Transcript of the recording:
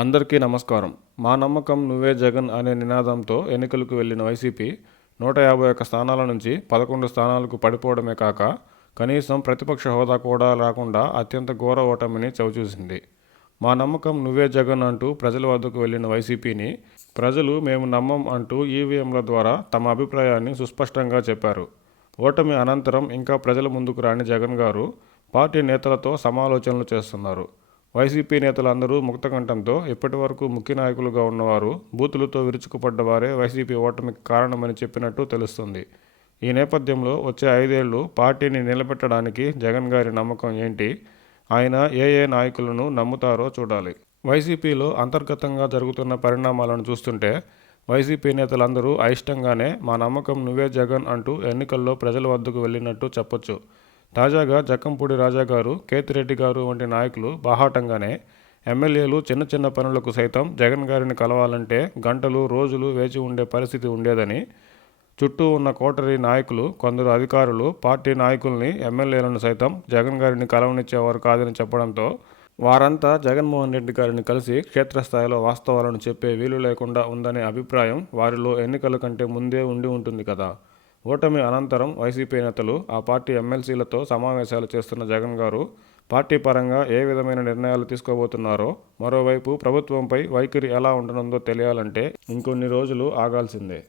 అందరికీ నమస్కారం. మా నమ్మకం నువ్వే జగన్ అనే నినాదంతో ఎన్నికలకు వెళ్లిన వైసీపీ 151 స్థానాల నుంచి 11 స్థానాలకు పడిపోవడమే కాక కనీసం ప్రతిపక్ష హోదా కూడా రాకుండా అత్యంత ఘోర ఓటమిని చవిచూసింది. మా నమ్మకం నువ్వే జగన్ అంటూ ప్రజల వద్దకు వెళ్లిన వైసీపీని ప్రజలు మేము నమ్మం అంటూ ఈవీఎంల ద్వారా తమ అభిప్రాయాన్ని సుస్పష్టంగా చెప్పారు. ఓటమి అనంతరం ఇంకా ప్రజల ముందుకు రాని జగన్ గారు పార్టీ నేతలతో సమాలోచనలు చేస్తున్నారు. వైసీపీ నేతలందరూ ముక్తకంఠంతో ఇప్పటి వరకు ముఖ్య నాయకులుగా ఉన్నవారు బూతులతో విరుచుకుపడ్డవారే వైసీపీ ఓటమికి కారణమని చెప్పినట్టు తెలుస్తుంది. ఈ నేపథ్యంలో వచ్చే 5 ఏళ్లు పార్టీని నిలబెట్టడానికి జగన్ గారి నమ్మకం ఏంటి, ఆయన ఏ నాయకులను నమ్ముతారో చూడాలి. వైసీపీలో అంతర్గతంగా జరుగుతున్న పరిణామాలను చూస్తుంటే వైసీపీ నేతలందరూ అయిష్టంగానే మా నమ్మకం నువ్వే జగన్ అంటూ ఎన్నికల్లో ప్రజల వద్దకు వెళ్ళినట్టు చెప్పొచ్చు. తాజాగా జక్కంపూడి రాజా గారు, కేతిరెడ్డి గారు వంటి నాయకులు బాహాటంగానే ఎమ్మెల్యేలు చిన్న చిన్న పనులకు సైతం జగన్ గారిని కలవాలంటే గంటలు, రోజులు వేచి ఉండే పరిస్థితి ఉండేదని, చుట్టూ ఉన్న కోటరీ నాయకులు, కొందరు అధికారులు పార్టీ నాయకుల్ని, ఎమ్మెల్యేలను సైతం జగన్ గారిని కలవనిచ్చేవారు కాదని చెప్పడంతో వారంతా జగన్మోహన్ రెడ్డి గారిని కలిసి క్షేత్రస్థాయిలో వాస్తవాలను చెప్పే వీలు లేకుండా ఉందనే అభిప్రాయం వారిలో ఎన్నికల కంటే ముందే ఉండి ఉంటుంది కదా. ఓటమి అనంతరం వైసీపీ నేతలు, ఆ పార్టీ ఎమ్మెల్సీలతో సమావేశాలు చేస్తున్న జగన్ గారు పార్టీ పరంగా ఏ విధమైన నిర్ణయాలు తీసుకోబోతున్నారో, మరోవైపు ప్రభుత్వంపై వైఖరి ఎలా ఉండనుందో తెలియాలంటే ఇంకొన్ని రోజులు ఆగాల్సిందే.